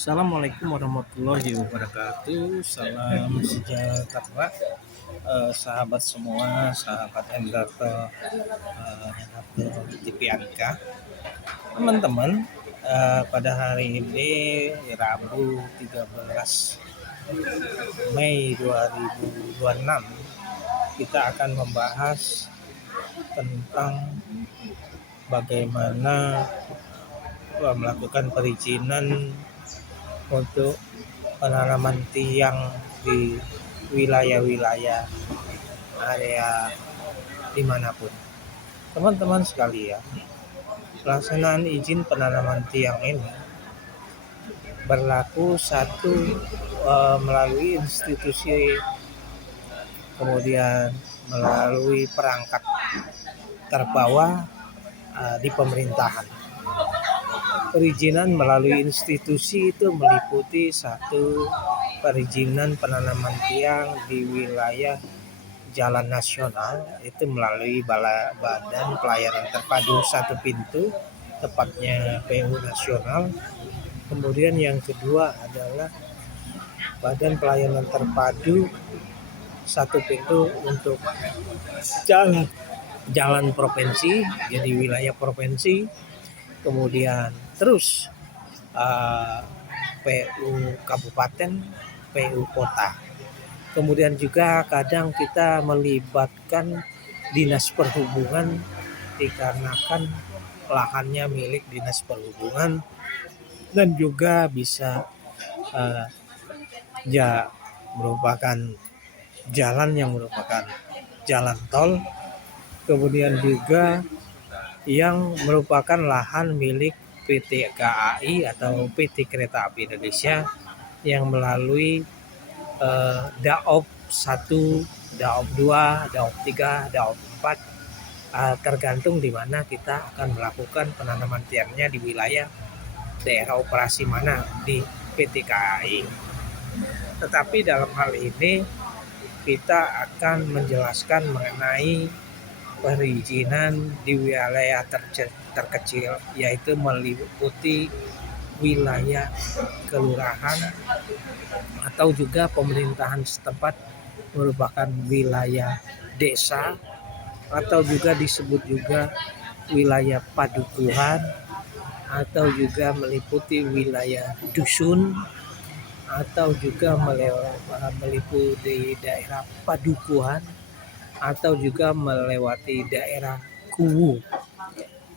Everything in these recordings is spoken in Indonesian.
Assalamualaikum warahmatullahi wabarakatuh. Salam sejahtera, sahabat semua, sahabat Hendarto, TV Anka. Teman-teman, pada hari ini Rabu 13 Mei 2026 kita akan membahas tentang bagaimana melakukan perizinan untuk penanaman tiang di wilayah-wilayah area dimanapun. Teman-teman sekalian, pelaksanaan izin penanaman tiang ini berlaku melalui institusi, kemudian melalui perangkat terbawah di pemerintahan. Perizinan melalui institusi itu meliputi satu, perizinan penanaman tiang di wilayah jalan nasional itu melalui Badan Pelayanan Terpadu Satu Pintu, tepatnya PU Nasional. Kemudian yang kedua adalah Badan Pelayanan Terpadu Satu Pintu untuk jalan provinsi, jadi wilayah provinsi. Kemudian terus PU Kabupaten, PU Kota. Kemudian juga kadang kita melibatkan Dinas Perhubungan dikarenakan lahannya milik Dinas Perhubungan, dan juga bisa merupakan jalan yang merupakan jalan tol. Kemudian juga yang merupakan lahan milik PT KAI atau PT Kereta Api Indonesia yang melalui Daop 1, Daop 2, Daop 3, Daop 4, tergantung di mana kita akan melakukan penanaman tiangnya di wilayah daerah operasi mana di PT KAI. Tetapi dalam hal ini kita akan menjelaskan mengenai perizinan di wilayah terkecil, yaitu meliputi wilayah kelurahan atau juga pemerintahan setempat, merupakan wilayah desa atau juga disebut juga wilayah padukuhan, atau juga meliputi wilayah dusun, atau juga meliputi daerah padukuhan, atau juga melewati daerah kuwu.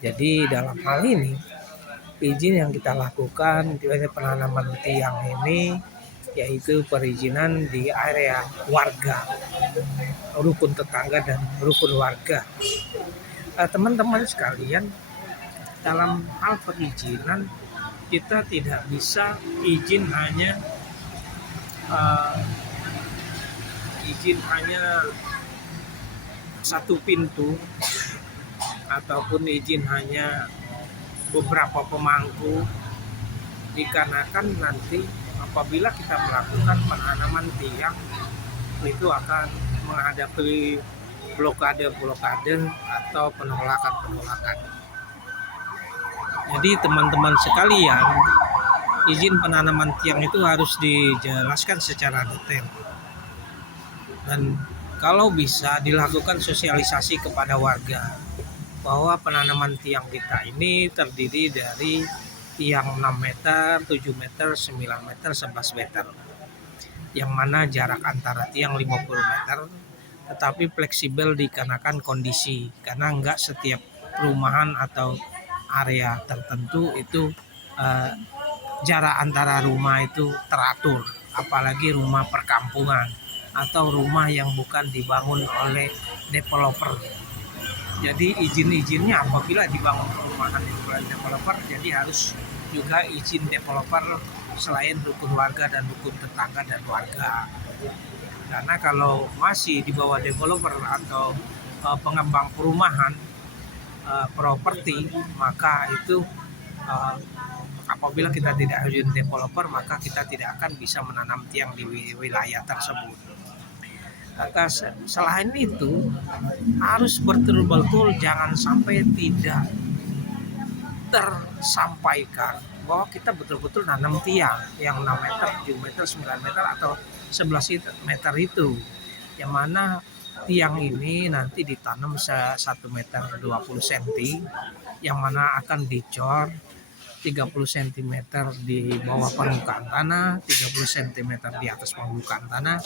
Jadi dalam hal ini izin yang kita lakukan di penanaman tiang ini yaitu perizinan di area warga, rukun tetangga dan rukun warga. Teman-teman sekalian, dalam hal perizinan kita tidak bisa izin hanya satu pintu ataupun izin hanya beberapa pemangku, dikarenakan nanti apabila kita melakukan penanaman tiang itu akan menghadapi blokade atau penolakan. Jadi teman-teman sekalian, izin penanaman tiang itu harus dijelaskan secara detail, dan kalau bisa dilakukan sosialisasi kepada warga bahwa penanaman tiang kita ini terdiri dari tiang 6 meter, 7 meter, 9 meter, 11 meter, yang mana jarak antara tiang 50 meter, tetapi fleksibel dikarenakan kondisi, karena enggak setiap perumahan atau area tertentu itu jarak antara rumah itu teratur, apalagi rumah perkampungan atau rumah yang bukan dibangun oleh developer. Jadi izin-izinnya apabila dibangun perumahan itu oleh developer, jadi harus juga izin developer selain rukun warga dan rukun tetangga dan warga. Karena kalau masih di bawah developer atau pengembang perumahan properti, maka itu apabila kita tidak izin developer, maka kita tidak akan bisa menanam tiang di wilayah tersebut. Selain itu harus betul-betul jangan sampai tidak tersampaikan bahwa kita betul-betul nanam tiang yang 6 meter, 7 meter, 9 meter atau 11 meter itu, yang mana tiang ini nanti ditanam 1 meter 20 cm, yang mana akan dicor 30 cm di bawah permukaan tanah, 30 cm di atas permukaan tanah,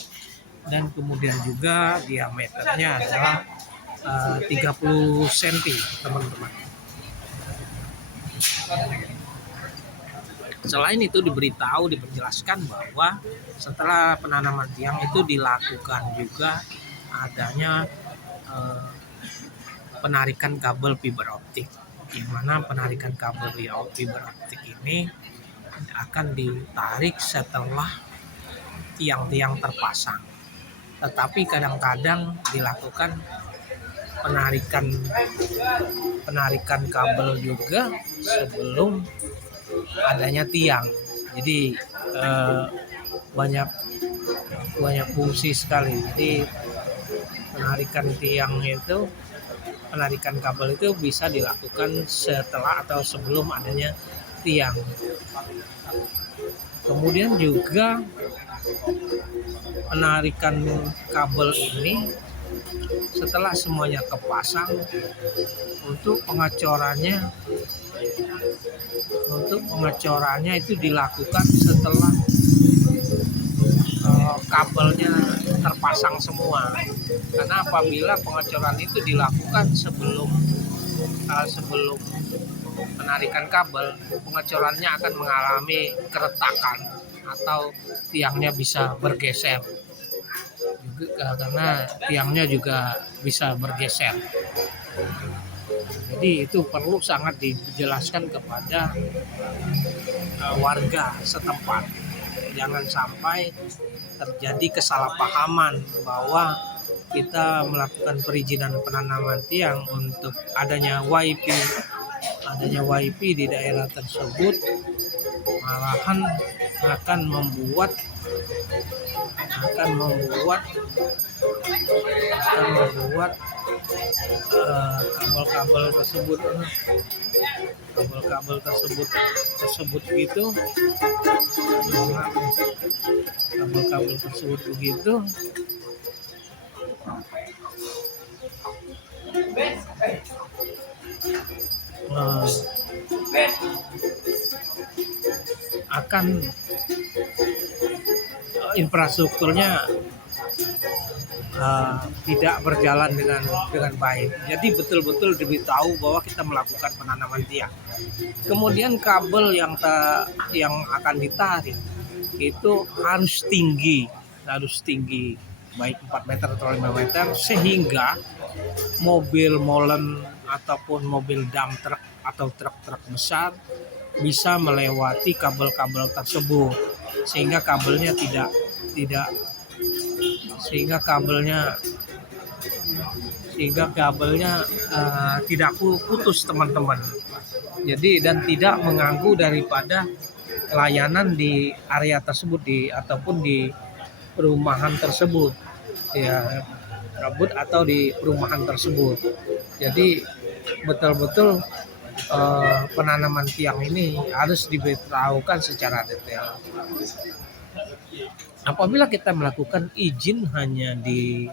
dan kemudian juga diameternya adalah 30 cm, teman-teman. Selain itu dijelaskan bahwa setelah penanaman tiang itu dilakukan juga adanya penarikan kabel fiber optik, di mana penarikan kabel fiber optik ini akan ditarik setelah tiang-tiang terpasang. Tetapi kadang-kadang dilakukan penarikan kabel juga sebelum adanya tiang. Jadi banyak fungsi sekali. Jadi penarikan kabel itu bisa dilakukan setelah atau sebelum adanya tiang. Kemudian juga penarikan kabel ini setelah semuanya kepasang, untuk pengecorannya itu dilakukan setelah kabelnya terpasang semua. Karena apabila pengecoran itu dilakukan sebelum penarikan kabel, pengecorannya akan mengalami keretakan atau tiangnya bisa bergeser juga, karena tiangnya juga bisa bergeser. Jadi itu perlu sangat dijelaskan kepada warga setempat. Jangan sampai terjadi kesalahpahaman bahwa kita melakukan perizinan penanaman tiang untuk adanya WiFi di daerah tersebut, malahan akan membuat kabel-kabel tersebut begitu akan infrastrukturnya tidak berjalan dengan baik. Jadi betul-betul diberitahu bahwa kita melakukan penanaman tiang. Kemudian kabel yang akan ditarik itu harus tinggi, baik 4 meter atau 5 meter, sehingga mobil molen ataupun mobil dump truck atau truk-truk besar bisa melewati kabel-kabel tersebut, sehingga kabelnya tidak putus, teman-teman. Jadi dan tidak mengganggu daripada layanan di area tersebut ataupun di perumahan tersebut, ya, atau di perumahan tersebut. Jadi betul-betul penanaman tiang ini harus diberitahukan secara detail. Apabila kita melakukan izin hanya di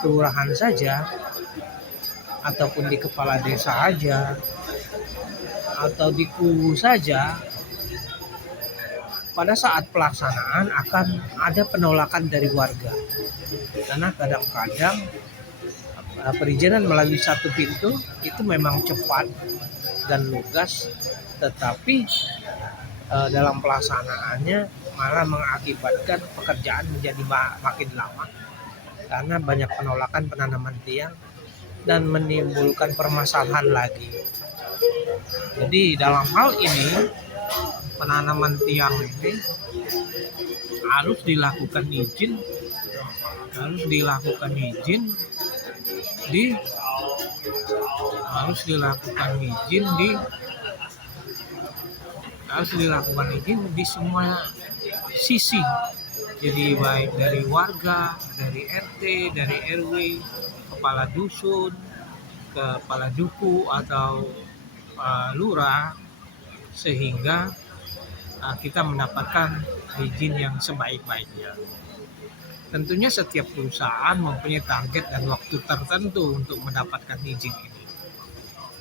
kelurahan saja, ataupun di kepala desa saja, atau di KUU saja, pada saat pelaksanaan akan ada penolakan dari warga. Karena kadang-kadang perizinan melalui satu pintu itu memang cepat dan lugas, tetapi dalam pelaksanaannya malah mengakibatkan pekerjaan menjadi makin lama karena banyak penolakan penanaman tiang dan menimbulkan permasalahan lagi. Jadi dalam hal ini penanaman tiang ini harus dilakukan izin di semua sisi. Jadi baik dari warga, dari RT, dari RW, kepala dusun, kepala duku atau lurah, sehingga kita mendapatkan izin yang sebaik-baiknya. Tentunya setiap perusahaan mempunyai target dan waktu tertentu untuk mendapatkan izin ini.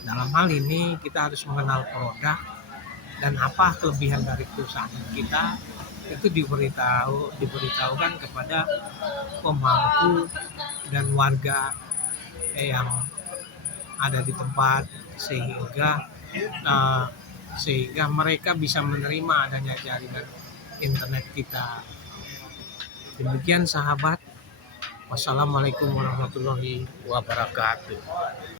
Dalam hal ini kita harus mengenal produk dan apa kelebihan dari perusahaan kita, itu diberitahukan kepada pemangku dan warga yang ada di tempat, sehingga mereka bisa menerima adanya jaringan internet kita. Demikian sahabat. Wassalamualaikum warahmatullahi wabarakatuh.